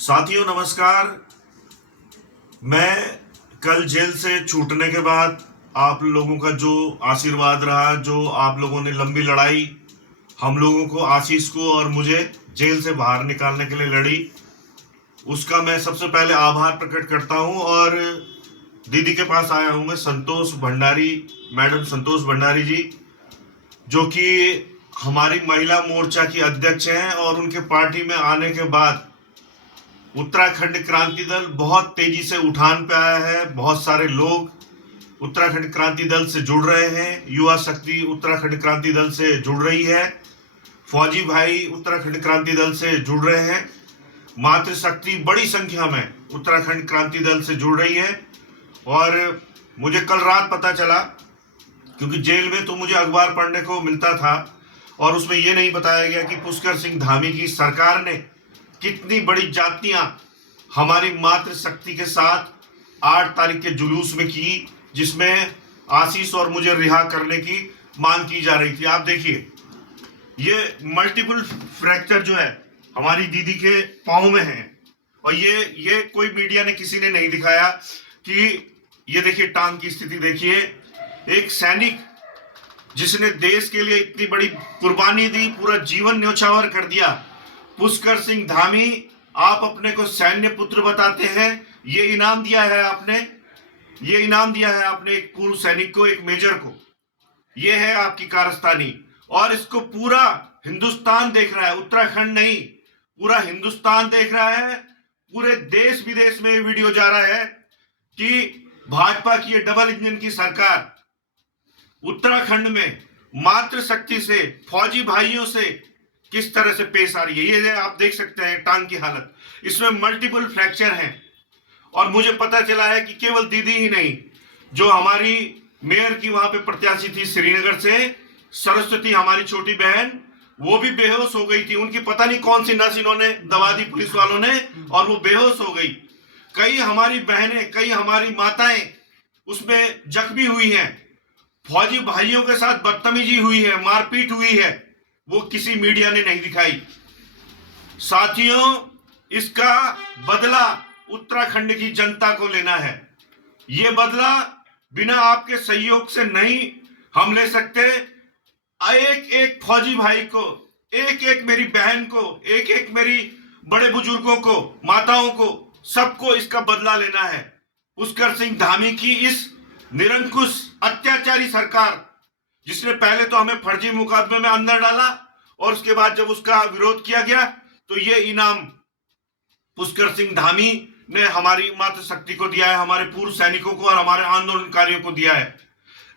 साथियों नमस्कार। मैं कल जेल से छूटने के बाद आप लोगों का जो आशीर्वाद रहा, जो आप लोगों ने लंबी लड़ाई हम लोगों को, आशीष को और मुझे जेल से बाहर निकालने के लिए लड़ी, उसका मैं सबसे पहले आभार प्रकट करता हूं। और दीदी के पास आया हूं मैं, संतोष भंडारी, मैडम संतोष भंडारी जी, जो कि हमारी महिला मोर्चा की अध्यक्ष हैं। और उनके पार्टी में आने के बाद उत्तराखंड क्रांति दल बहुत तेजी से उठान पे आया है। बहुत सारे लोग उत्तराखंड क्रांति दल से जुड़ रहे हैं। युवा शक्ति उत्तराखंड क्रांति दल से जुड़ रही है। फौजी भाई उत्तराखंड क्रांति दल से जुड़ रहे हैं। मातृशक्ति बड़ी संख्या में उत्तराखंड क्रांति दल से जुड़ रही है। और मुझे कल रात पता चला, क्योंकि जेल में तो मुझे अखबार पढ़ने को मिलता था और उसमें यह नहीं बताया गया कि पुष्कर सिंह धामी की सरकार ने कितनी बड़ी जातियां हमारी मातृशक्ति के साथ 8 तारीख के जुलूस में की, जिसमें आशीष और मुझे रिहा करने की मांग की जा रही थी। आप देखिए, ये मल्टीपल फ्रैक्चर जो है हमारी दीदी के पाँव में है। और ये कोई मीडिया ने, किसी ने नहीं दिखाया कि ये देखिए टांग की स्थिति देखिए। एक सैनिक जिसने देश के लिए इतनी बड़ी कुर्बानी दी, पूरा जीवन न्यौछावर कर दिया, पुष्कर सिंह धामी, आप अपने को सैन्य पुत्र बताते हैं। ये इनाम दिया है आपने, ये इनाम दिया है आपने एक पूर्व सैनिक को, एक मेजर को। ये है आपकी कारस्तानी। और इसको पूरा हिंदुस्तान देख रहा है, उत्तराखंड नहीं, पूरा हिंदुस्तान देख रहा है। पूरे देश विदेश में ये वीडियो जा रहा है कि भाजपा की ये डबल इंजन की सरकार उत्तराखंड में मातृशक्ति से, फौजी भाइयों से किस तरह से पेश आ रही है। ये आप देख सकते हैं टांग की हालत, इसमें मल्टीपल फ्रैक्चर हैं। और मुझे पता चला है कि केवल दीदी ही नहीं, जो हमारी मेयर की वहां पे प्रत्याशी थी श्रीनगर से, सरस्वती हमारी छोटी बहन, वो भी बेहोश हो गई थी। उनकी पता नहीं कौन सी नस इन्होंने दबा दी पुलिस वालों ने, और वो बेहोश हो गई। कई हमारी बहनें, कई हमारी माताएं उसमें जख्मी हुई हैं। फौजी भाइयों के साथ बदतमीजी हुई है, मारपीट हुई है, वो किसी मीडिया ने नहीं दिखाई। साथियों, इसका बदला उत्तराखंड की जनता को लेना है। ये बदला बिना आपके सहयोग से नहीं हम ले सकते। एक एक फौजी भाई को, एक एक मेरी बहन को, एक एक मेरी बड़े बुजुर्गों को, माताओं को, सबको इसका बदला लेना है। पुष्कर सिंह धामी की इस निरंकुश अत्याचारी सरकार, जिसने पहले तो हमें फर्जी मुकदमे में अंदर डाला और उसके बाद जब उसका विरोध किया गया तो ये इनाम पुष्कर सिंह धामी ने हमारी मातृशक्ति को दिया है, हमारे पूर्व सैनिकों को और हमारे आंदोलनकारियों को दिया है।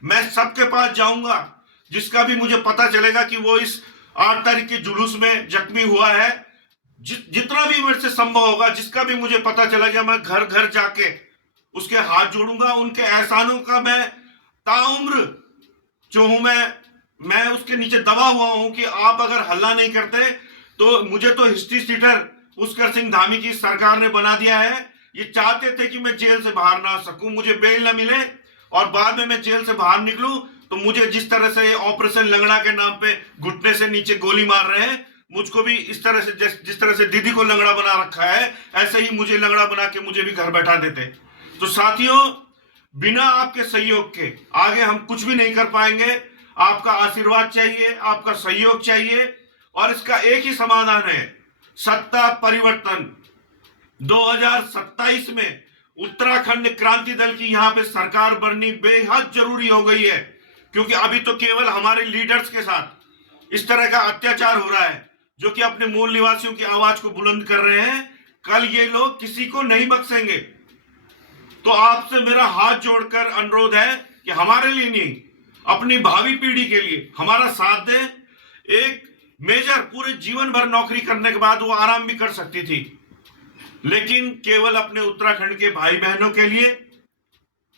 मैं सबके पास जाऊंगा जिसका भी मुझे पता चलेगा कि वो इस 8 तारीख के जुलूस में जख्मी हुआ है। जितना भी मेरे से संभव होगा, जिसका भी मुझे पता चलेगा, मैं घर घर जाके उसके हाथ जोड़ूंगा। उनके एहसानों का मैं ताउम्र जो हूं, मैं उसके नीचे दबा हुआ हूं कि आप अगर हल्ला नहीं करते तो मुझे तो हिस्ट्री सीटर पुष्कर सिंह धामी की सरकार ने बना दिया है। ये चाहते थे कि मैं जेल से बाहर ना आ सकूं, मुझे बेल ना मिले, और बाद में मैं जेल से बाहर निकलूं तो मुझे जिस तरह से ऑपरेशन लंगड़ा के नाम पे घुटने से नीचे गोली मार रहे हैं, मुझको भी इस तरह से, जिस तरह से दीदी को लंगड़ा बना रखा है, ऐसे ही मुझे लंगड़ा बना के मुझे भी घर बैठा देते। तो साथियों, बिना आपके सहयोग के आगे हम कुछ भी नहीं कर पाएंगे। आपका आशीर्वाद चाहिए, आपका सहयोग चाहिए, और इसका एक ही समाधान है, सत्ता परिवर्तन। 2027 में उत्तराखंड क्रांति दल की यहां पे सरकार बननी बेहद जरूरी हो गई है, क्योंकि अभी तो केवल हमारे लीडर्स के साथ इस तरह का अत्याचार हो रहा है, जो कि अपने मूल निवासियों की आवाज को बुलंद कर रहे हैं। कल ये लोग किसी को नहीं बख्शेंगे। तो आपसे मेरा हाथ जोड़कर अनुरोध है कि हमारे लिए नहीं, अपनी भावी पीढ़ी के लिए हमारा साथ दें। एक मेजर पूरे जीवन भर नौकरी करने के बाद वो आराम भी कर सकती थी, लेकिन केवल अपने उत्तराखंड के भाई बहनों के लिए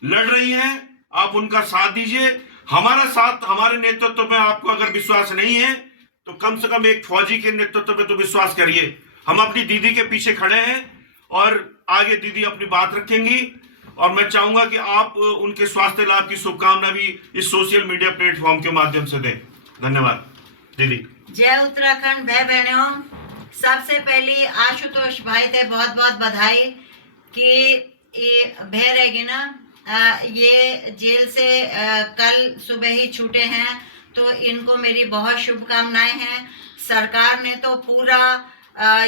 लड़ रही हैं। आप उनका साथ दीजिए। हमारा साथ, हमारे नेतृत्व में आपको अगर विश्वास नहीं है तो कम से कम एक फौजी के नेतृत्व में तो विश्वास करिए। हम अपनी दीदी के पीछे खड़े हैं और आगे दीदी अपनी बात रखेंगी। और मैं चाहूंगा कि आप उनके स्वास्थ्य लाभ की शुभकामना भी इस सोशल मीडिया प्लेटफॉर्म के माध्यम से दें। धन्यवाद दीदी। जय उत्तराखंड भाई बहनों, सबसे पहले आशुतोष भाई थे बहुत बहुत बधाई कि ये भैरेगी ना ये जेल से कल सुबह ही छूटे हैं, तो इनको मेरी बहुत शुभकामनाएं हैं। सरकार ने तो पूरा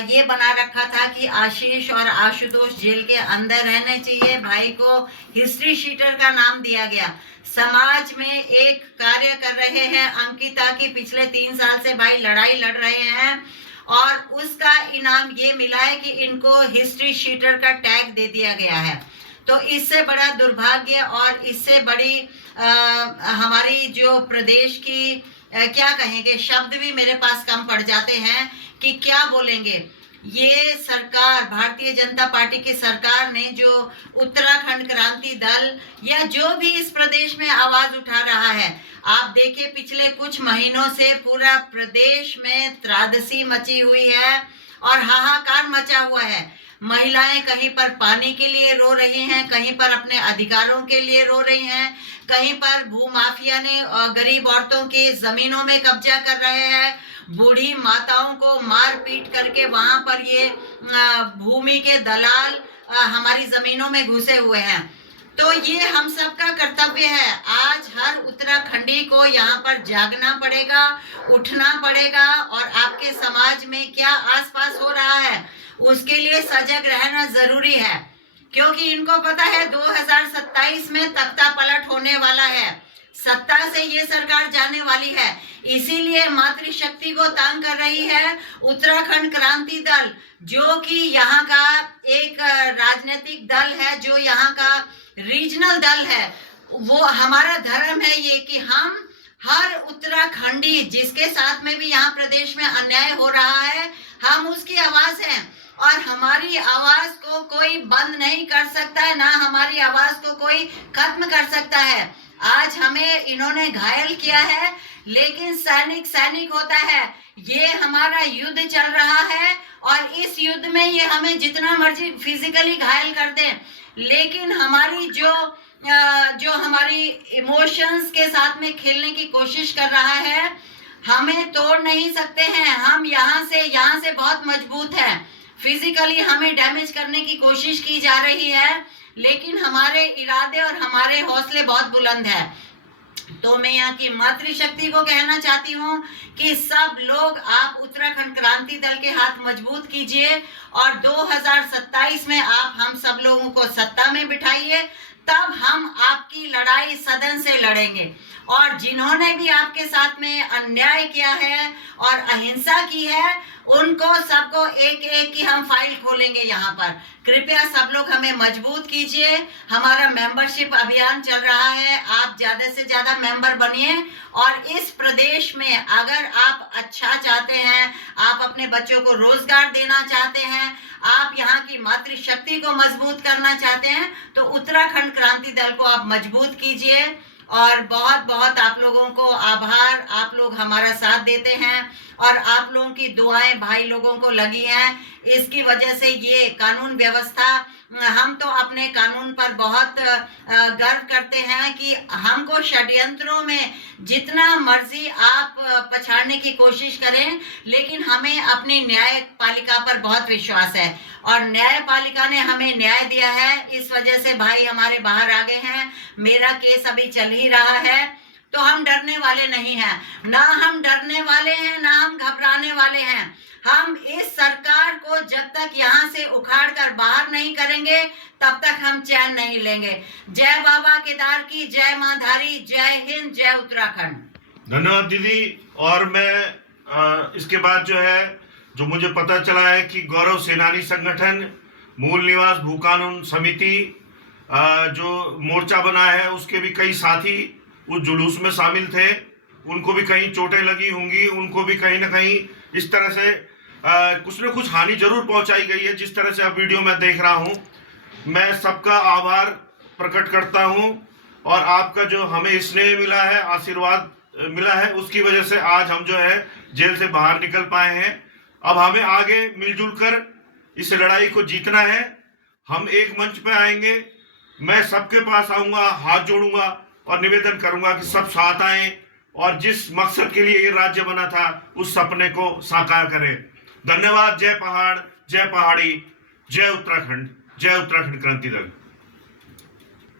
ये बना रखा था कि आशीष और आशुतोष जेल के अंदर रहने चाहिए। भाई को हिस्ट्री शीटर का नाम दिया गया। समाज में एक कार्य कर रहे हैं अंकिता की, पिछले 3 साल से भाई लड़ाई लड़ रहे हैं और उसका इनाम ये मिला है कि इनको हिस्ट्री शीटर का टैग दे दिया गया है। तो इससे बड़ा दुर्भाग्य और इससे बड़ी हमारी जो प्रदेश की क्या कहेंगे, शब्द भी मेरे पास कम पड़ जाते हैं कि क्या बोलेंगे। ये सरकार, भारतीय जनता पार्टी की सरकार ने जो उत्तराखंड क्रांति दल या जो भी इस प्रदेश में आवाज उठा रहा है, आप देखिए पिछले कुछ महीनों से पूरा प्रदेश में त्रासदी मची हुई है और हाहाकार मचा हुआ है। महिलाएं कहीं पर पानी के लिए रो रही हैं, कहीं पर अपने अधिकारों के लिए रो रही हैं, कहीं पर भूमाफिया ने गरीब औरतों की जमीनों में कब्जा कर रहे हैं, बूढ़ी माताओं को मार पीट करके वहां पर ये भूमि के दलाल हमारी जमीनों में घुसे हुए हैं। तो ये हम सबका कर्तव्य है। आज हर उत्तराखंडी को यहाँ पर जागना पड़ेगा, उठना पड़ेगा और आपके समाज में क्या आसपास हो रहा है उसके लिए सजग रहना जरूरी है, क्योंकि इनको पता है 2027 में तख्ता पलट होने वाला है, सत्ता से ये सरकार जाने वाली है। इसीलिए मातृशक्ति को तंग कर रही है उत्तराखंड क्रांति दल, जो कि यहाँ का एक राजनीतिक दल है, जो यहाँ का रीजनल दल है। वो हमारा धर्म है ये कि हम हर उत्तराखंडी जिसके साथ में भी यहाँ प्रदेश में अन्याय हो रहा है, हम उसकी आवाज हैं और हमारी आवाज को कोई बंद नहीं कर सकता है, ना हमारी आवाज को कोई खत्म कर सकता है। आज हमें इन्होंने घायल किया है, लेकिन सैनिक सैनिक होता है। ये हमारा युद्ध चल रहा है और इस युद्ध में ये हमें जितना मर्जी फिजिकली घायल कर दे, लेकिन हमारी जो हमारी इमोशंस के साथ में खेलने की कोशिश कर रहा है, हमें तोड़ नहीं सकते हैं। हम यहाँ से बहुत मजबूत हैं। फिजिकली हमें डैमेज करने की कोशिश की जा रही है, लेकिन हमारे इरादे और हमारे हौसले बहुत बुलंद है। तो मैं यहाँ की मातृशक्ति को कहना चाहती हूँ कि सब लोग आप उत्तराखंड क्रांति दल के हाथ मजबूत कीजिए और 2027 में आप हम सब लोगों को सत्ता में बिठाइए, तब हम आपकी लड़ाई सदन से लड़ेंगे। और जिन्होंने भी आपके साथ में अन्याय किया है और अहिंसा की है, उनको सबको एक एक की हम फाइल खोलेंगे यहाँ पर। कृपया सब लोग हमें मजबूत कीजिए। हमारा मेंबरशिप अभियान चल रहा है, आप ज्यादा से ज्यादा मेंबर बनिए और इस प्रदेश में अगर आप अच्छा चाहते हैं, आप अपने बच्चों को रोजगार देना चाहते हैं, आप यहाँ की मातृशक्ति को मजबूत करना चाहते हैं, तो उत्तराखंड क्रांति दल को आप मजबूत कीजिए। और बहुत बहुत आप लोगों को आभार, आप लोग हमारा साथ देते हैं और आप लोगों की दुआएं भाई लोगों को लगी हैं। इसकी वजह से ये कानून व्यवस्था, हम तो अपने कानून पर बहुत गर्व करते हैं कि हमको षड्यंत्रों में जितना मर्जी आप पछाड़ने की कोशिश करें, लेकिन हमें अपनी न्यायपालिका पर बहुत विश्वास है और न्यायपालिका ने हमें न्याय दिया है। इस वजह से भाई हमारे बाहर आ गए हैं। मेरा केस अभी चल ही रहा है, तो हम डरने वाले नहीं हैं। ना हम डरने वाले हैं, ना हम घबराने वाले हैं। हम इस सरकार को जब तक यहाँ से उखाड़ कर बाहर नहीं करेंगे, तब तक हम चैन नहीं लेंगे। जय बाबा केदार की, जय मां धारी, जय हिंद, जय उत्तराखंड। धन्यवाद दीदी। और मैं इसके बाद जो मुझे पता चला है कि गौरव सेनानी संगठन, मूल निवास भू कानून समिति जो मोर्चा बना है, उसके भी कई साथी उस जुलूस में शामिल थे। उनको भी कहीं चोटें लगी होंगी, उनको भी कहीं ना कहीं इस तरह से कुछ न कुछ हानि जरूर पहुंचाई गई है। जिस तरह से अब वीडियो में देख रहा हूं, मैं सबका आभार प्रकट करता हूं और आपका जो हमें स्नेह मिला है, आशीर्वाद मिला है, उसकी वजह से आज हम जेल से बाहर निकल पाए हैं। अब हमें आगे मिलजुल कर इस लड़ाई को जीतना है। हम एक मंच पे आएंगे, मैं सबके पास आऊंगा, हाथ जोड़ूंगा और निवेदन करूंगा कि सब साथ आएं और जिस मकसद के लिए ये राज्य बना था उस सपने को साकार करें। धन्यवाद। जय पहाड़, जय पहाड़ी, जय उत्तराखंड क्रांति दल।